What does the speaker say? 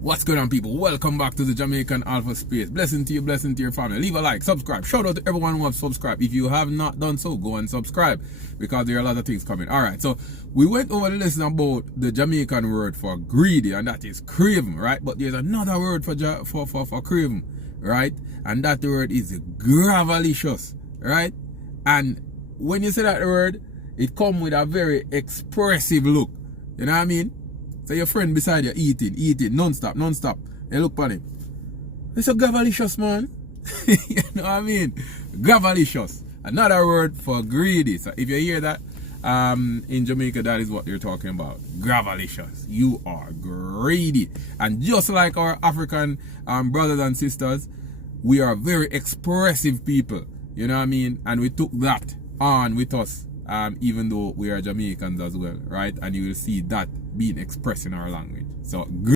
What's going on, people? Welcome back to the Jamaican Alpha Space. Blessing to you, blessing to your family. Leave a like, subscribe. Shout out to everyone who has subscribed. If you have not done so, go and subscribe because there are a lot of things coming. Alright, so we went over the lesson about the Jamaican word for greedy, and that is craven, right? But there's another word for craven, right? And that word is gravalicious, right? And when you say that word, it comes with a very expressive look. You know what I mean? So your friend beside you eating, non-stop. You look at him. It's a gravalicious, man. You know what I mean? Gravalicious. Another word for greedy. So if you hear that, in Jamaica, that is what they're talking about. Gravalicious. You are greedy. And just like our African brothers and sisters, we are very expressive people. You know what I mean? And we took that on with us. Even though we are Jamaicans as well, right? And you will see that being expressed in our language. So